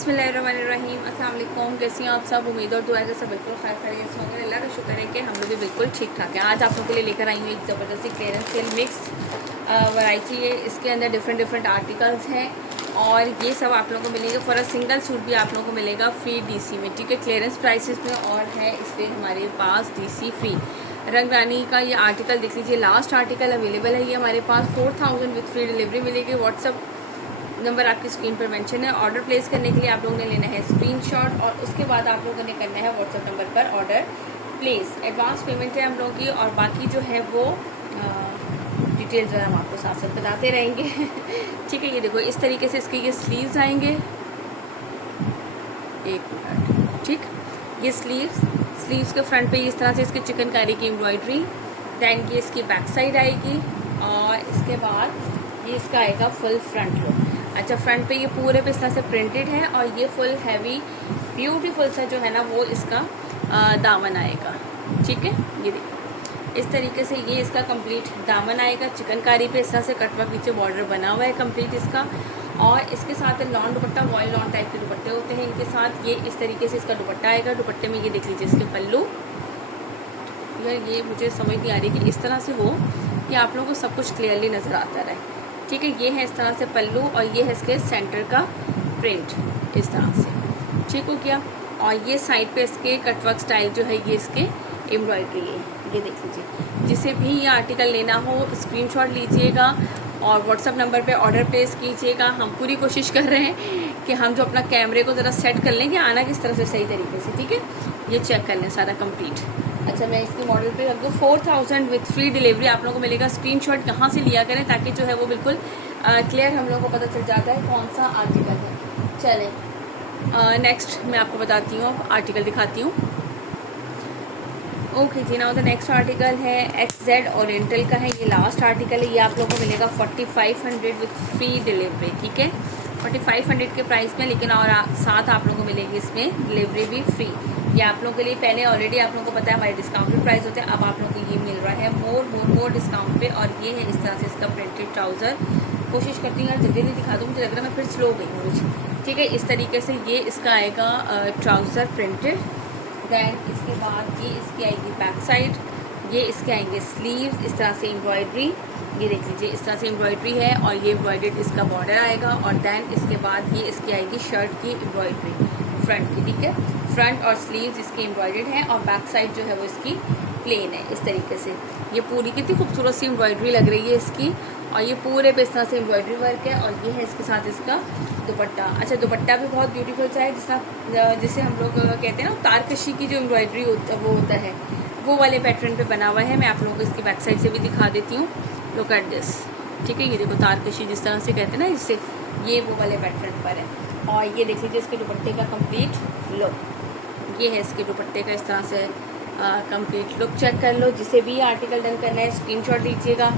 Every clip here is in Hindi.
बिस्मिल्लाहिर्रहमानिर्रहीम। अस्सलाम वालेकुम। कैसी हैं आप सब? उम्मीद और दुआ है सब बिल्कुल खैर खैरियत से होंगे। अल्लाह का शुक्र है कि हम लोग भी बिल्कुल ठीक ठाक हैं। आज आप लोगों के लिए लेकर आई हूँ एक ज़बरदस्ती क्लियरेंस सेल मिक्स वैरायटी है। इसके अंदर डिफरेंट आर्टिकल्स हैं और ये सब आप लोगों को मिलेगा। फॉर अ सिंगल सूट भी आप लोगों को मिलेगा फ्री डीसी में, ठीक है, क्लियरेंस प्राइसेस में। और है इस पर हमारे पास डीसी फ्री। रंग रानी का ये आर्टिकल देख लीजिए, लास्ट आर्टिकल अवेलेबल है ये हमारे पास। 4000 विद फ्री डिलीवरी मिलेगी। व्हाट्सअप नंबर आपकी स्क्रीन पर मेंशन है। ऑर्डर प्लेस करने के लिए आप लोगों ने लेना है स्क्रीनशॉट और उसके बाद आप लोगों ने करना है व्हाट्सएप नंबर पर ऑर्डर प्लेस। एडवांस पेमेंट है हम लोगों की और बाकी जो है वो डिटेल्स हम आपको साथ साथ बताते रहेंगे। ठीक है, ये देखो इस तरीके से इसके ये स्लीव्स आएंगे। एक मिनट, ठीक, ये स्लीव्स के फ्रंट पे इस तरह से इसके चिकनकारी की एम्ब्रॉयडरी, दैन ये इसकी बैक साइड आएगी और इसके बाद ये इसका आएगा फुल फ्रंट लुक। अच्छा, फ्रंट पे ये पूरे पे इस तरह से प्रिंटेड है और ये फुल हैवी ब्यूटीफुल सा जो है ना वो इसका दामन आएगा। ठीक है, ये देखो इस तरीके से ये इसका कंप्लीट दामन आएगा। चिकनकारी पे इस तरह से कटवर्क नीचे बॉर्डर बना हुआ है कंप्लीट इसका। और इसके साथ लॉन दुपट्टा, वॉयल लॉन टाइप के दुपट्टे होते हैं इनके साथ। ये इस तरीके से इसका दुपट्टा आएगा। दुपट्टे में ये देख लीजिए इसके पल्लू। यार ये मुझे समझ नहीं आ रही कि इस तरह से हो कि आप लोगों को सब कुछ क्लियरली नज़र आता रहे। ठीक है, ये है इस तरह से पल्लू और ये है इसके सेंटर का प्रिंट इस तरह से। ठीक हो गया। और ये साइड पे इसके कटवर्क स्टाइल जो है ये इसके एम्ब्रॉयडरी है, ये देख लीजिए। जिसे भी ये आर्टिकल लेना हो स्क्रीनशॉट लीजिएगा और व्हाट्सअप नंबर पे ऑर्डर प्लेस कीजिएगा। हम पूरी कोशिश कर रहे हैं कि हम जो अपना कैमरे को ज़रा सेट कर लें कि आना किस तरह से सही तरीके से। ठीक है, ये चेक कर लें सारा कंप्लीट। अच्छा, मैं इसकी मॉडल पे रख दूँ 4000 विथ फ्री डिलीवरी आप लोगों को मिलेगा। स्क्रीनशॉट कहाँ से लिया करें ताकि जो है वो बिल्कुल क्लियर हम लोगों को पता चल जाता है कौन सा आर्टिकल है। चलें नेक्स्ट मैं आपको बताती हूँ, आर्टिकल दिखाती हूँ। ओके जी, नाउ द नेक्स्ट आर्टिकल है XZ ओरिएंटल का है। ये लास्ट आर्टिकल है। ये आप लोगों को मिलेगा 4500 विथ फ्री डिलीवरी। ठीक है, 4500 के प्राइस में, लेकिन और साथ आप लोगों को मिलेगी इसमें डिलीवरी भी फ्री। ये आप लोगों के लिए पहले ऑलरेडी आप लोगों को पता है हमारे डिस्काउंटेड प्राइस होते हैं। अब आप लोगों को ये मिल रहा है मोर डिस्काउंट पे। और ये है इस तरह से इसका प्रिंटेड ट्राउज़र। कोशिश करती हूँ यार जल्दी नहीं दिखा दूँ, मुझे लग रहा है मैं फिर स्लो गई हूँ मुझे। ठीक है, इस तरीके से ये इसका आएगा ट्राउज़र प्रिंटेड। दैन इसके बाद ये इसकी आएगी बैक साइड, ये इसके आएंगे स्लीव्स इस तरह से एम्ब्रॉयडरी। ये देख लीजिए इस तरह से एम्ब्रॉयडरी है और ये एम्ब्रॉयडर्ड इसका बॉर्डर आएगा। और दैन इसके बाद ये इसकी आएगी शर्ट की एम्ब्रॉयडरी फ्रंट की। ठीक है, फ्रंट और स्लीव्स इसकी एम्ब्रॉयडर्ड है और बैक साइड जो है वो इसकी प्लेन है इस तरीके से। ये पूरी कितनी खूबसूरत सी एम्ब्रॉयडरी लग रही है इसकी और ये पूरे पे इस तरह से एम्ब्रॉयडरी वर्क है। और ये है इसके साथ इसका दुपट्टा। अच्छा, दुपट्टा भी बहुत ब्यूटीफुल सा है, जिसे हम लोग कहते हैं ना तारकशी की जो एम्ब्रॉयडरी वो होता है वो वाले पैटर्न पे बना हुआ है। मैं आप लोगों को इसकी बैक साइड से भी दिखा देती हूँ। Look at this. ठीक है, ये देखो तारकशी जिस तरह से कहते हैं ना, इससे ये वो वाले पैटर्न पर है। और ये देख लीजिए इसके दुपट्टे का कंप्लीट लुक। ये है इसके दुपट्टे का इस तरह से कंप्लीट लुक। चेक कर लो। जिसे भी आर्टिकल डन करना है स्क्रीनशॉट लीजिएगा।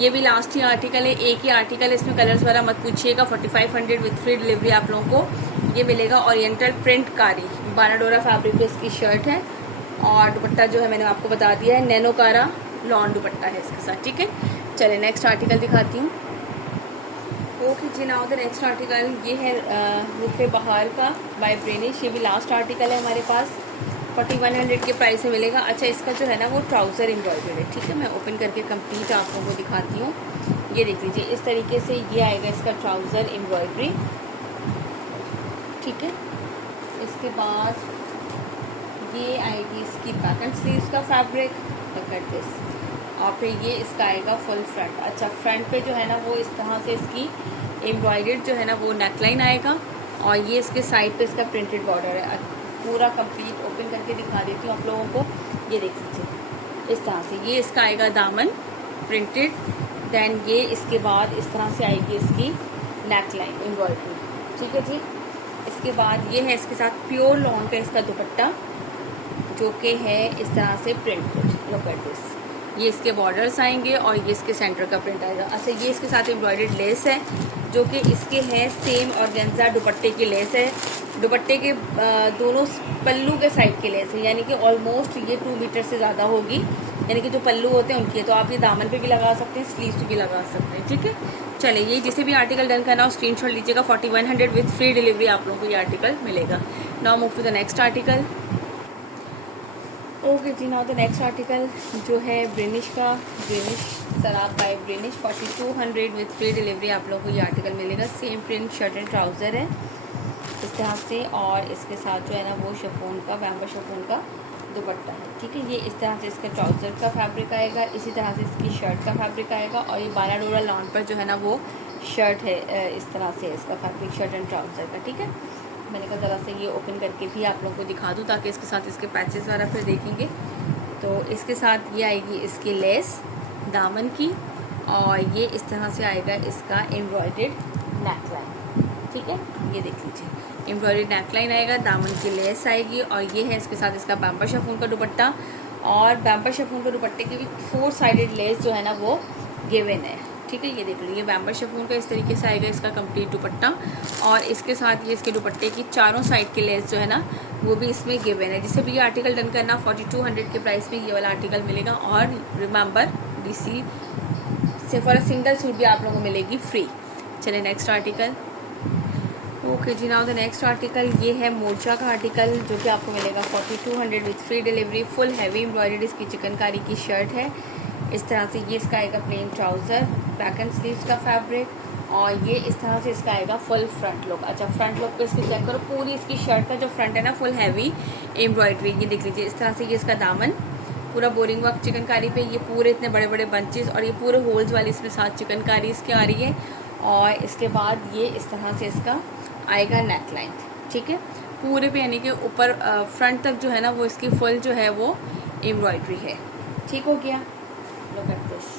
ये भी लास्ट ही आर्टिकल है, एक ही आर्टिकल है, इसमें कलर्स वाला मत पूछिएगा। 4500 विथ फ्री डिलीवरी आप लोगों को ये मिलेगा। ओरिएंटल प्रिंट कारी 12 डोरा फैब्रिक पे इसकी शर्ट है और दुपट्टा जो है मैंने आपको बता दिया है, नैनो कारा लॉन दुपट्टा है इसके साथ। ठीक है, चलिए नेक्स्ट आर्टिकल दिखाती हूँ। ओके जी, नाउ द नेक्स्ट आर्टिकल ये है रुखे बहार का बाय ब्रेनिश। ये भी लास्ट आर्टिकल है हमारे पास। 4100 के प्राइस में मिलेगा। अच्छा, इसका जो है ना वो ट्राउज़र एम्ब्रॉयडर्ड है। ठीक है, मैं ओपन करके कंप्लीट आप लोगों को दिखाती हूँ। ये देख लीजिए इस तरीके से ये आएगा इसका ट्राउज़र एम्ब्रॉयडरी। ठीक है, इसके बाद ये आएगी इसकी बैक एंड स्लीव्स का फैब्रिक कर दिस। और फिर ये इसका आएगा फुल फ्रंट। अच्छा, फ्रंट पे जो है ना वो इस तरह से इसकी एम्ब्रॉयडर्ड जो है ना वो नेकलाइन आएगा और ये इसके साइड पे इसका प्रिंटेड बॉर्डर है। पूरा कंप्लीट ओपन करके दिखा देती हूँ आप लोगों को। ये देख लीजिए इस तरह से ये इसका आएगा दामन प्रिंटेड। दैन ये इसके बाद इस तरह से आएगी इसकी नेकलाइन एम्ब्रॉयडरी। ठीक है जी, इसके बाद ये है इसके साथ प्योर लॉन का इसका दुपट्टा जो कि है इस तरह से प्रिंटेड। Look at this. ये इसके बॉर्डर्स आएंगे और ये इसके सेंटर का प्रिंट आएगा। अच्छा, ये इसके साथ एम्ब्रॉयडर्ड लेस है जो कि इसके है सेम ऑर्गेन्जा दुपट्टे की लेस है। दुपट्टे के दोनों पल्लू के साइड की लेस है, यानी कि ऑलमोस्ट ये 2 मीटर से ज़्यादा होगी। यानी कि जो पल्लू होते हैं उनकी है, तो आप ये दामन पे भी लगा सकते हैं, स्लीव्स पे भी लगा सकते हैं। ठीक है, चलिए, ये जिसे भी आर्टिकल डन करना हो स्क्रीनशॉट लीजिएगा। 4100 विद फ्री डिलीवरी आप लोगों को ये आर्टिकल मिलेगा। Now move to the next article. Okay जी, नाउ द नेक्स्ट आर्टिकल जो है ब्रिनिश का, ब्रिनिश सराब बाय ब्रिनिश 4200 विद फ्री डिलीवरी आप लोगों को ये आर्टिकल मिलेगा। Same print shirt and trouser है इस तरह से, और इसके साथ जो है ना वो शिफॉन का, बैम्बू शिफॉन का दुपट्टा है। ठीक है, ये इस तरह से इसका ट्राउज़र का फैब्रिक आएगा, इसी तरह से इसकी शर्ट का फैब्रिक आएगा, और ये 12 डोरा लॉन पर जो है ना वो शर्ट है, इस तरह से इसका फैब्रिक शर्ट एंड ट्राउज़र का। ठीक है, मैंने कहा ज़रा से ये ओपन करके भी आप लोगों को दिखा दूँ ताकि इसके साथ इसके पैचेस वगैरह फिर देखेंगे। तो इसके साथ ये आएगी इसकी लेस दामन की, और ये इस तरह से आएगा इसका एम्ब्रॉयडर्ड नेकलाइन। ठीक है, ये देख लीजिए, एम्ब्रॉयडर्ड नेकलाइन आएगा, दामन की लेस आएगी, और ये है इसके साथ इसका बैम्बर शिफॉन का दुपट्टा, और बैम्बर शिफॉन के दुपट्टे की भी 4 साइडेड लेस जो है ना वो गिवन है। ठीक है, ये देख लीजिए, बैम्बर शिफॉन का इस तरीके से आएगा इसका कंप्लीट दुपट्टा, और इसके साथ ये इसके दुपट्टे की चारों साइड की लेस जो है ना वो भी इसमें गिवन है। जिसे भी ये आर्टिकल डन करना 4200 के प्राइस में ये वाला आर्टिकल मिलेगा, और रिमेंबर रिसीव से फॉर अ सिंगल सूट भी आप लोगों को मिलेगी फ्री। चलिए नेक्स्ट आर्टिकल। ओके जी, नाउ द नेक्स्ट आर्टिकल ये है मोर्चा का आर्टिकल जो कि आपको मिलेगा 4200 with free delivery. Full heavy embroidered इसकी चिकनकारी की शर्ट है इस तरह से। ये इसका आएगा plane trouser, back and sleeves का फैब्रिक, और ये इस तरह से इसका आएगा फुल फ्रंट लुक। अच्छा, फ्रंट लुक पे इसकी चेक करो, पूरी इसकी शर्ट का जो फ्रंट है ना फुल हैवी एम्ब्रॉयडरी, ये देख लीजिए इस तरह से। ये इसका दामन पूरा बोरिंग वर्क चिकनकारी पे, ये पूरे इतने बड़े बड़े बंचेस, और ये पूरे होल्स वाली इसमें साथ चिकनकारी इसकी आ रही है, और इसके बाद ये इस तरह से इसका आएगा नेक लाइन। ठीक है, पूरे पे यानी कि ऊपर फ्रंट तक जो है ना वो इसकी फुल जो है वो एम्ब्रॉयडरी है। ठीक हो गया, लुक एट दिस,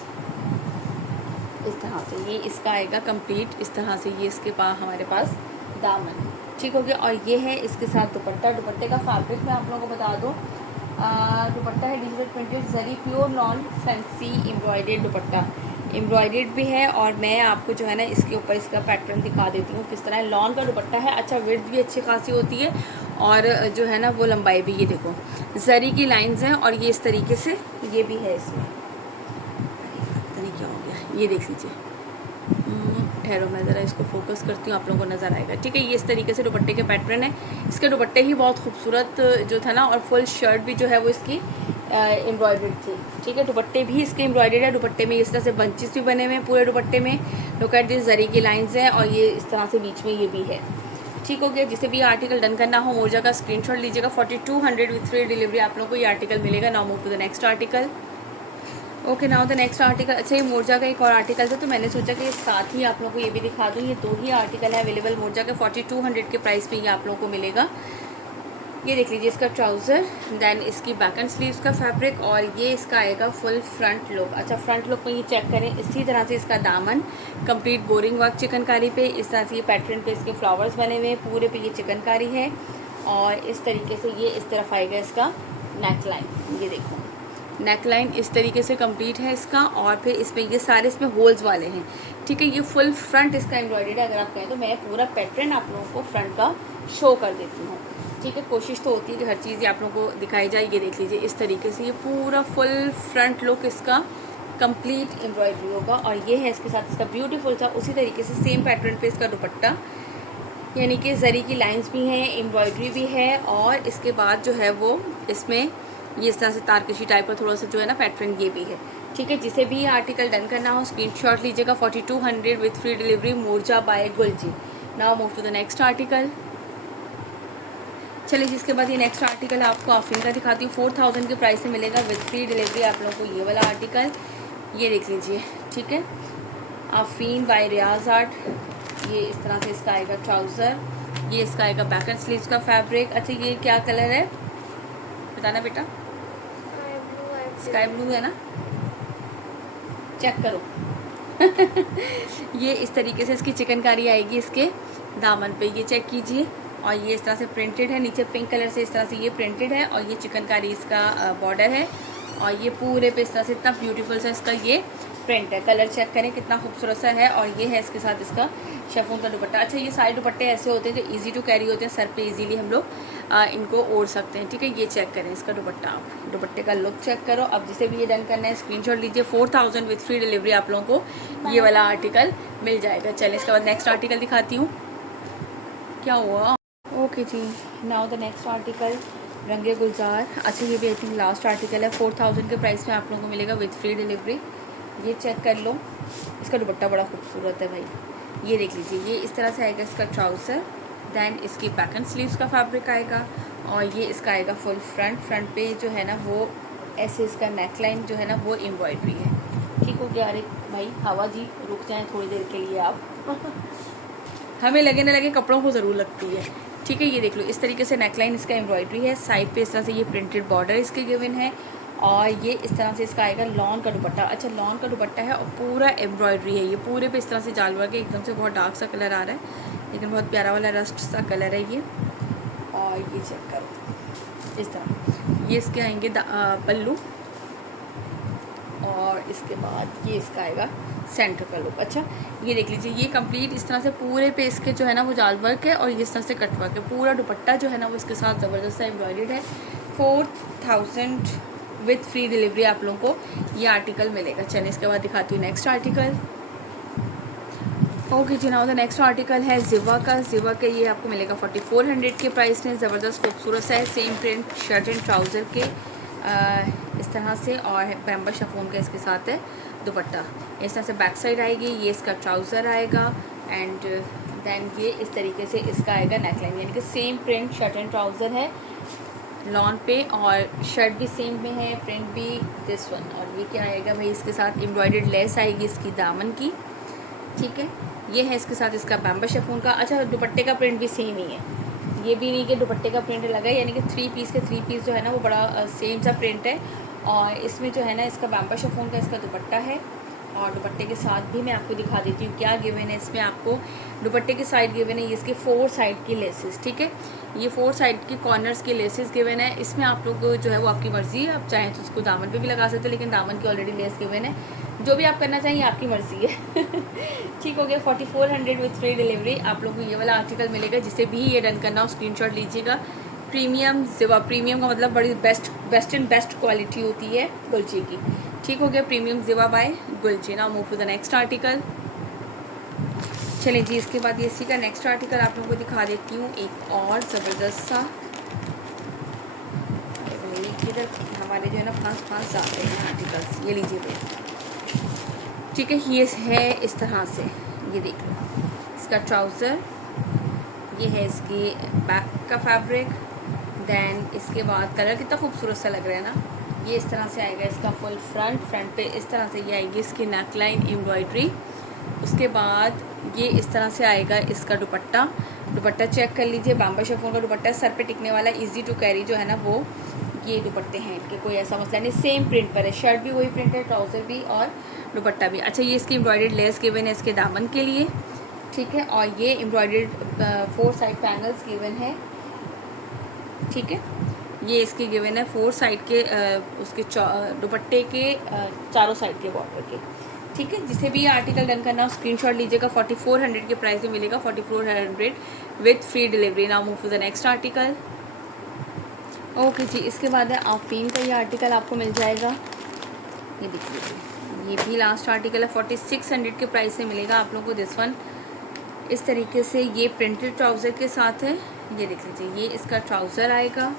इस तरह से ये इसका आएगा कंप्लीट, इस तरह से ये इसके पास हमारे पास दामन। ठीक हो गया, और ये है इसके साथ दुपट्टा। दुपट्टे का फैब्रिक मैं आप लोगों को बता दूँ, दुपट्टा है digital printed zari pure non fancy embroidered dupatta, embroidered भी है, और मैं आपको जो है ना इसके ऊपर इसका पैटर्न दिखा देती हूँ किस तरह लॉन का दुपट्टा है। अच्छा, विड्थ भी अच्छी खासी होती है, और जो है ना वो लंबाई भी, ये देखो जरी की लाइंस हैं, और ये इस तरीके से ये भी है इसमें। पता नहीं क्या हो गया, ये देख लीजिए, ठहरो मैं ज़रा इसको फोकस करती हूँ, आप लोगों को नज़र आएगा। ठीक है, ये इस तरीके से दुपट्टे के पैटर्न है। इसके दुपट्टे ही बहुत खूबसूरत जो था ना, और फुल शर्ट भी जो है वो इसकी एम्ब्रॉयडर्ड थी। ठीक है, दुपट्टे भी इसके एम्ब्रॉयडर्ड है, दुपट्टे में इस तरह से बंचेस भी बने हुए हैं पूरे दुपट्टे में, लुक एट दिस, जरी की लाइंस हैं, और ये इस तरह से बीच में ये भी है। ठीक हो गया, जिसे भी आर्टिकल डन करना हो मोर्जा का स्क्रीनशॉट लीजिएगा। 4200 विथ फ्री डिलीवरी आप लोगों को ये आर्टिकल मिलेगा। Now move to the next article. Okay, now the next article. अच्छा, ये मोर्जा का एक और आर्टिकल था, तो मैंने सोचा कि साथ ही आप लोगों को ये भी दिखा दूँ। ये 2 ही आर्टिकल है अवेलेबल मोर्जा के 4200 के प्राइस में ये आप लोगों को मिलेगा। ये देख लीजिए, इसका ट्राउज़र, देन इसकी बैक एंड स्लीव्स का फैब्रिक, और ये इसका आएगा फुल फ्रंट लुक। अच्छा, फ्रंट लुक में ये चेक करें, इसी तरह से इसका दामन कंप्लीट बोरिंग वर्क चिकनकारी पे, इस तरह से ये पैटर्न पे इसके फ्लावर्स बने हुए हैं, पूरे पे ये चिकनकारी है, और इस तरीके से ये इस तरफ आएगा इसका नेक लाइन। ये देखो नेक लाइन इस तरीके से कंप्लीट है इसका, और फिर इसमें ये सारे इसमें होल्स वाले हैं। ठीक है, ये फुल फ्रंट इसका एम्ब्रॉयडर्ड है। अगर आप कहें तो मैं पूरा पैटर्न आप लोगों को फ्रंट का शो कर देती हूँ। ठीक है, कोशिश तो होती है कि हर चीज़ आप लोगों को दिखाई जाए। ये देख लीजिए, इस तरीके से ये पूरा फुल फ्रंट लुक इसका कंप्लीट एम्ब्रॉयडरी होगा, और ये है इसके साथ इसका ब्यूटीफुल था उसी तरीके से सेम पैटर्न पे इसका दुपट्टा, यानी कि जरी की लाइंस भी हैं, एम्ब्रॉयडरी भी है, और इसके बाद जो है वो इसमें ये इस तरह से तारकशी टाइप का थोड़ा सा जो है ना पैटर्न ये भी है। ठीक है, जिसे भी ये आर्टिकल डन करना हो स्क्रीनशॉट लीजिएगा। 4200 विथ फ्री डिलीवरी, मोर्जा बाय गुलजी। Now move to the next article. चलिए, जिसके बाद ये नेक्स्ट आर्टिकल आपको आफरीन का दिखाती हूँ। 4000 के प्राइस से मिलेगा विथ फ्री डिलीवरी आप लोगों को ये वाला आर्टिकल। ये देख लीजिए, ठीक है, आफरीन बाय रियाज आर्ट। ये इस तरह से इसका आएगा ट्राउज़र, ये इसका आएगा बैक एंड स्लीव्स का फैब्रिक। अच्छा, ये क्या कलर है बताना बेटा? स्काई ब्लू है ना, चेक करो। ये इस तरीके से इसकी चिकनकारी आएगी इसके दामन पे, ये चेक कीजिए, और ये इस तरह से प्रिंटेड है, नीचे पिंक कलर से इस तरह से ये प्रिंटेड है, और ये चिकनकारी इसका बॉर्डर है, और ये पूरे पे इस तरह से इतना ब्यूटीफुल सा इसका ये प्रिंट है। कलर चेक करें कितना खूबसूरत सा है। और ये है इसके साथ इसका शिफॉन का दुपट्टा। अच्छा, ये सारे दुपट्टे ऐसे होते हैं जो इजी टू कैरी होते हैं, सर पे इजीली हम लोग इनको ओढ़ सकते हैं। ठीक है, ये चेक करें इसका दुपट्टा, आप दुपट्टे का लुक चेक करो। अब जिसे भी ये डन करना है स्क्रीनशॉट लीजिए। 4000 विथ फ्री डिलीवरी आप लोगों को ये वाला आर्टिकल मिल जाएगा। चलिए इसके बाद नेक्स्ट आर्टिकल दिखाती हूँ। क्या हुआ? ओके जी, नाउ द नेक्स्ट आर्टिकल रंगे गुलजार। अच्छा, ये भी आई थिंक लास्ट आर्टिकल है। 4000 के प्राइस में आप लोगों को मिलेगा विथ फ्री डिलीवरी। ये चेक कर लो, इसका दुपट्टा बड़ा खूबसूरत है भाई। ये देख लीजिए, ये इस तरह से आएगा इसका ट्राउज़र। दैन इसकी बैक एंड स्लीव्स का फैब्रिक आएगा। और ये इसका आएगा फुल फ्रंट पे जो है ना वो ऐसे इसका नेकलाइन जो है ना वो एम्ब्रॉयडरी है। ठीक हो गया? अरे भाई हवा जी रुक जाएँ थोड़ी देर के लिए आप हमें लगे ना लगे कपड़ों को ज़रूर लगती है। ठीक है, ये देख लो, इस तरीके से नेकलाइन इसका एम्ब्रॉयडरी है। साइड पे इस तरह से ये प्रिंटेड बॉर्डर इसके गिवन है। और ये इस तरह से इसका आएगा लॉन का दुपट्टा। अच्छा, लॉन का दुपट्टा है और पूरा एम्ब्रॉयडरी है। ये पूरे पे इस तरह से जाल वर्क है। एकदम से बहुत डार्क सा कलर आ रहा है, लेकिन बहुत प्यारा वाला रस्ट सा कलर है ये। और ये चेक करो, इस तरह ये इसके आएंगे पल्लू। और इसके बाद ये इसका आएगा सेंटर का लुक। अच्छा, ये देख लीजिए, ये कंप्लीट इस तरह से पूरे पे इसके जो है ना वो जाल वर्क है। और ये इस तरह से कट वर्क है। पूरा दुपट्टा जो है ना वो इसके साथ ज़बरदस्त एम्ब्रॉयडर्ड है। 4000 विथ फ्री डिलीवरी आप लोगों को ये आर्टिकल मिलेगा। चलिए इसके बाद दिखाती हूँ नेक्स्ट आर्टिकल। ओके जी, नाउ द नेक्स्ट आर्टिकल है जिवा का। जिवा का ये आपको मिलेगा 4400 के प्राइस में। ज़बरदस्त खूबसूरत सा है, same print shirt and trouser के इस तरह से। और बैम्बर शिफॉन का इसके साथ है दुपट्टा। इस तरह से बैक साइड आएगी, ये इसका ट्राउज़र आएगा। एंड देन ये इस तरीके से इसका आएगा नेकलाइन, यानी कि same print shirt and trouser है लॉन पे। और शर्ट भी सेम में है, प्रिंट भी दिस वन। और ये क्या आएगा भाई, इसके साथ एम्ब्रॉयडर्ड लेस आएगी इसकी दामन की। ठीक है, ये है इसके साथ इसका बैम्बर शिफॉन का। अच्छा, दुपट्टे का प्रिंट भी सेम ही है। ये भी नहीं कि दुपट्टे का प्रिंट लगा है, यानी कि 3 पीस के 3 पीस जो है ना वो बड़ा सेम सा प्रिंट है। और इसमें जो है ना इसका बैम्बर शिफॉन का इसका दुपट्टा है। और दुपट्टे के साथ भी मैं आपको दिखा देती हूँ क्या गिवन है इसमें। आपको दुपट्टे की साइड गिवन है, ये इसके 4 साइड की लेसेस। ठीक है, ये 4 साइड की कॉर्नर्स के लेसेस गिवन है। इसमें आप लोग जो है वो आपकी मर्ज़ी है, आप चाहें तो उसको दामन पे भी लगा सकते हैं, लेकिन दामन की ऑलरेडी लेस गिवन है। जो भी आप करना चाहिए आपकी मर्ज़ी है ठीक हो गया। 4400 विथ फ्री डिलीवरी आप लोग को ये वाला आर्टिकल मिलेगा। जिसे भी ये डन करना हो स्क्रीनशॉट लीजिएगा। प्रीमियम जिवा, प्रीमियम का मतलब बड़ी बेस्ट एंड बेस्ट क्वालिटी होती है गुलची की। ठीक हो गया, प्रीमियम जिवा बाय गुलची। Now move to the next article. चलें जी, इसके बाद ये इसी का नेक्स्ट आर्टिकल आप लोगों को दिखा देती हूँ। एक और ज़बरदस्त सा, इधर हमारे जो है ना फांस जाते हैं आर्टिकल्स। ये लीजिए भैया। ठीक है, ये है इस तरह से, ये देख लो, इसका ट्राउज़र, ये है इसकी बैक का फैब्रिक। दैन इसके बाद कलर कितना खूबसूरत सा लग रहा है ना। ये इस तरह से आएगा इसका फुल फ्रंट पे इस तरह से ये आएगी इसकी नेकलाइन एम्ब्रॉयडरी। उसके बाद ये इस तरह से आएगा इसका दुपट्टा चेक कर लीजिए। बैम्बर शिफॉन का दुपट्टा, सर पे टिकने वाला, इजी टू कैरी जो है ना वो ये दुपट्टे हैं इनके, कोई ऐसा मसला नहीं। सेम प्रिंट पर है, शर्ट भी वही प्रिंट है, ट्राउज़र भी और दुपट्टा भी। अच्छा, ये इसकी एम्ब्रॉयडर्ड लेस गिवन है इसके दामन के लिए। ठीक है, और ये एम्ब्रॉयडर्ड 4 साइड पैनल्स गिवन है। ठीक है, ये इसकी गिवन है 4 साइड के उसके दुपट्टे के चारों साइड के बॉर्डर के। ठीक है, जिसे भी ये आर्टिकल डन करना हो स्क्रीनशॉट लीजिएगा। 4400 के प्राइस में मिलेगा, 4400 with free delivery. Now move to the next article. Okay जी, इसके बाद है आफरीन का ये आर्टिकल आपको मिल जाएगा। ये देख लीजिए, ये भी लास्ट आर्टिकल है। 4600 के प्राइस से मिलेगा आप लोगों को दिस वन। इस तरीके से ये प्रिंटेड ट्राउज़र के साथ है। ये देख लीजिए, ये इसका ट्राउज़र आएगा।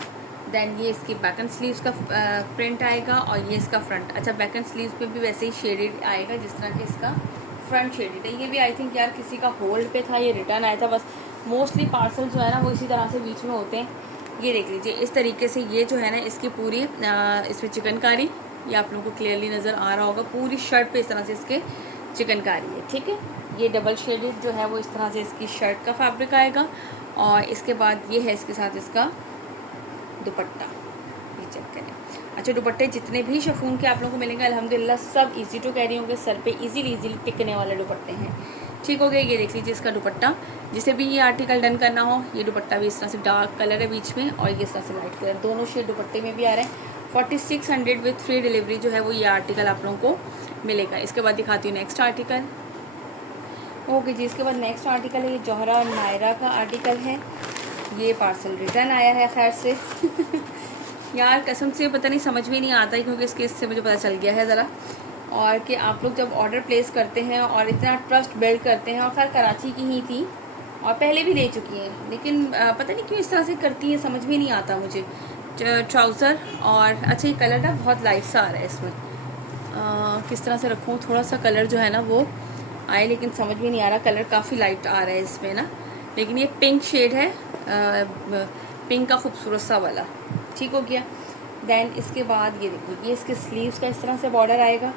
दैन ये इसकी बैक एंड स्लीव्स का प्रिंट आएगा। और ये इसका फ्रंट। अच्छा, बैक एंड स्लीव्स पे भी वैसे ही शेडेड आएगा जिस तरह के इसका फ्रंट शेडेड है। ये भी आई थिंक यार किसी का होल्ड पे था, ये रिटर्न आया था। बस मोस्टली पार्सल जो है ना वो इसी तरह से बीच में होते हैं। ये देख लीजिए, इस तरीके से ये जो है ना इसकी पूरी इसमें चिकनकारी, ये आप लोगों को क्लियरली नज़र आ रहा होगा। पूरी शर्ट पे इस तरह से इसके चिकनकारी है। ठीक है, ये डबल शेडेड जो है वो इस तरह से इसकी शर्ट का फैब्रिक आएगा। और इसके बाद ये है इसके साथ इसका दुपट्टा, ये चेक करें। अच्छा, दुपट्टे जितने भी शिफॉन के आप लोगों को मिलेंगे अल्हम्दुलिल्लाह सब इजी टू कैरी होंगे, सर पे इजीली टिकने वाले दुपट्टे हैं। ठीक हो गया, ये देख लीजिए इसका दुपट्टा। जिसे भी ये आर्टिकल डन करना हो, ये दुपट्टा भी इस तरह से डार्क कलर है बीच में, और ये इस तरह से लाइट कलर, दोनों शेड दुपट्टे में भी आ रहे हैं। 4600 विथ फ्री डिलीवरी जो है वो ये आर्टिकल आप लोगों को मिलेगा। इसके बाद दिखाती हूँ नेक्स्ट आर्टिकल। ओके जी, इसके बाद नेक्स्ट आर्टिकल है, ये जौहरा और नायरा का आर्टिकल है। ये पार्सल रिटर्न आया है खैर से यार कसम से पता नहीं, समझ में नहीं आता है, क्योंकि इस केस से मुझे पता चल गया है ज़रा, और कि आप लोग जब ऑर्डर प्लेस करते हैं और इतना ट्रस्ट बिल्ड करते हैं, और खैर कराची की ही थी और पहले भी दे चुकी हैं, लेकिन पता नहीं क्यों इस तरह से करती है, समझ में नहीं आता मुझे। ट्राउज़र और अच्छा ये कलर ना बहुत लाइट सा आ रहा है इसमें, किस तरह से रखूँ, थोड़ा सा कलर जो है ना वो आए, लेकिन समझ में नहीं आ रहा, कलर काफ़ी लाइट आ रहा है इसमें ना, लेकिन ये पिंक शेड है, पिंक का खूबसूरत सा वाला, ठीक हो गया। देन इसके बाद ये देखिए, ये इसके स्लीव्स का इस तरह से बॉर्डर आएगा,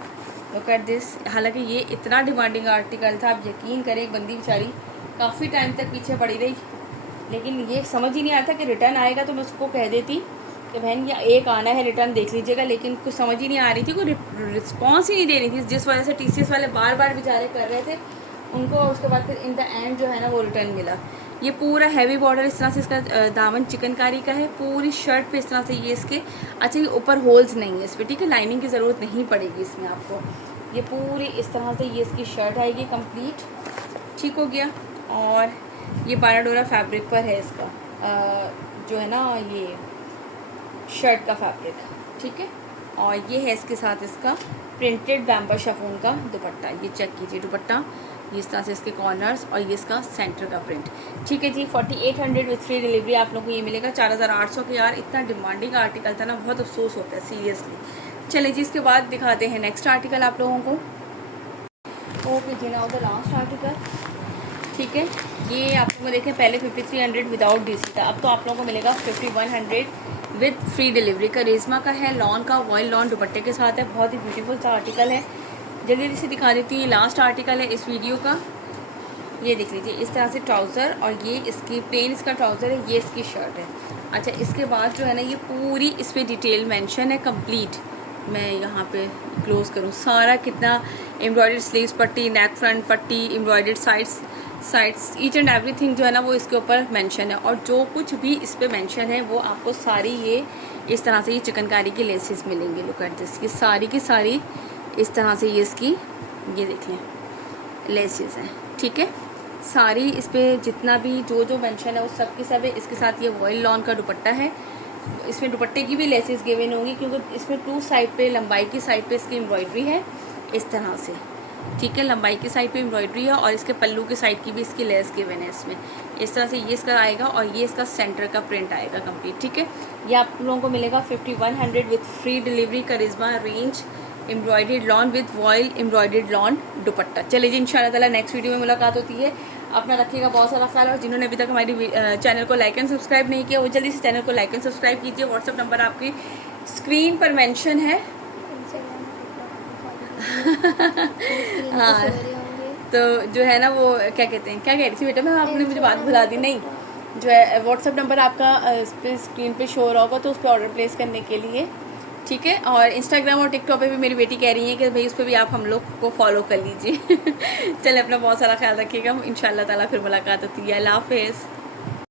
लुक एट दिस। हालांकि ये इतना डिमांडिंग आर्टिकल था, आप यकीन करें, एक बंदी बेचारी काफ़ी टाइम तक पीछे पड़ी रही, लेकिन ये समझ ही नहीं आ रहा था कि रिटर्न आएगा, तो मैं उसको कह देती कि बहन ये एक आना है, रिटर्न देख लीजिएगा, लेकिन कुछ समझ ही नहीं आ रही थी, कोई रिस्पॉन्स ही नहीं दे रही थी, जिस वजह से TCS वाले बार बार बेचारे कर रहे थे उनको, उसके बाद फिर इन द एंड जो है ना वो रिटर्न मिला। ये पूरा हैवी बॉर्डर इस तरह से, इसका दामन चिकनकारी का है, पूरी शर्ट पे इस तरह से ये इसके, अच्छा ये ऊपर होल्स नहीं है इस पर, ठीक है, लाइनिंग की ज़रूरत नहीं पड़ेगी इसमें आपको, ये पूरी इस तरह से ये इसकी शर्ट आएगी कंप्लीट, ठीक हो गया। और ये बाराडोरा फैब्रिक पर है इसका जो है ना ये शर्ट का फैब्रिक, ठीक है। और ये है इसके साथ इसका प्रिंटेड बैम्बर शिफॉन का दुपट्टा, ये चेक कीजिए दुपट्टा, ये इस तरह से इसके कॉर्नर्स, और ये इसका सेंटर का प्रिंट, ठीक है जी। 4800 विथ फ्री डिलीवरी आप लोगों को ये मिलेगा 4800 के। यार इतना डिमांडिंग आर्टिकल था ना, बहुत अफसोस होता है सीरियसली। चलिए जी, इसके बाद दिखाते हैं नेक्स्ट आर्टिकल आप लोगों को। ओके जी, नाउ द लास्ट आर्टिकल, ठीक है। ये आप लोगों को देखें, पहले 5300 विदाउट DC था, अब तो आप लोगों को मिलेगा 5100 विद फ्री डिलीवरी। करिश्मा का है, लॉन का, वॉयल लॉन दुपट्टे के साथ है, बहुत ही ब्यूटीफुल सा आर्टिकल है। जल्दी से दिखा देती हूँ, ये लास्ट आर्टिकल है इस वीडियो का। ये देख लीजिए, इस तरह से ट्राउज़र, और ये इसकी प्लेन इसका ट्राउज़र है, ये इसकी शर्ट है। अच्छा, इसके बाद जो है ना ये पूरी इस पर डिटेल मेंशन है कंप्लीट। मैं यहाँ पे क्लोज करूँ, सारा कितना एम्ब्रॉयडर्ड स्लीव्स पट्टी, नेक फ्रंट पट्टी, embroidered sides each and everything जो है ना वो इसके ऊपर मेंशन है, और जो कुछ भी इस पे मेंशन है वो आपको सारी ये इस तरह से ये चिकनकारी की लेसेस मिलेंगे। लुक एट दिस, ये सारी की सारी इस तरह से ये इसकी, ये देख लें, लेसेस हैं, ठीक है। सारी इस पर जितना भी जो मेंशन है वो सब के सब है। इसके साथ ये वॉयल लॉन का दुपट्टा है, इसमें दुपट्टे की भी लेसेस गिवन होंगी, क्योंकि इसमें 2 साइड पे, लंबाई की साइड पे इसकी एम्ब्रॉयडरी है इस तरह से, ठीक है, लंबाई की साइड पे एम्ब्रॉयडरी है, और इसके पल्लू की साइड की भी इसकी लेस गिवन है इसमें, इस तरह से ये इसका आएगा, और ये इसका सेंटर का प्रिंट आएगा कंप्लीट, ठीक है। ये आप लोगों को मिलेगा 5100 with free delivery. Charizma range embroidered lawn with voile embroidered lawn dupatta. चलिए जी, इंशाल्लाह ताला नेक्स्ट वीडियो में मुलाकात होती है। अपना रखिएगा बहुत सारा ख्याल, और जिन्होंने अभी तक हमारी चैनल को लाइक एंड सब्सक्राइब नहीं किया वो जल्दी से चैनल को लाइक एंड सब्सक्राइब कीजिए। व्हाट्सअप नंबर आपकी स्क्रीन पर मेंशन है हाँ, तो जो है ना वो क्या कहते हैं, क्या कह रही थी बेटा मैं, आपने मुझे बात भुला दी। नहीं, जो है व्हाट्सअप नंबर आपका इस पर स्क्रीन पे शो हो रहा होगा, तो उस पर ऑर्डर प्लेस करने के लिए, ठीक है। और इंस्टाग्राम और टिकटॉक पे भी मेरी बेटी कह रही है कि भाई उस पर भी आप हम लोग को फॉलो कर लीजिए चले, अपना बहुत सारा ख्याल रखिएगा, इंशाल्लाह ताला फिर मुलाकात होती है। अल्लाह हाफिज़।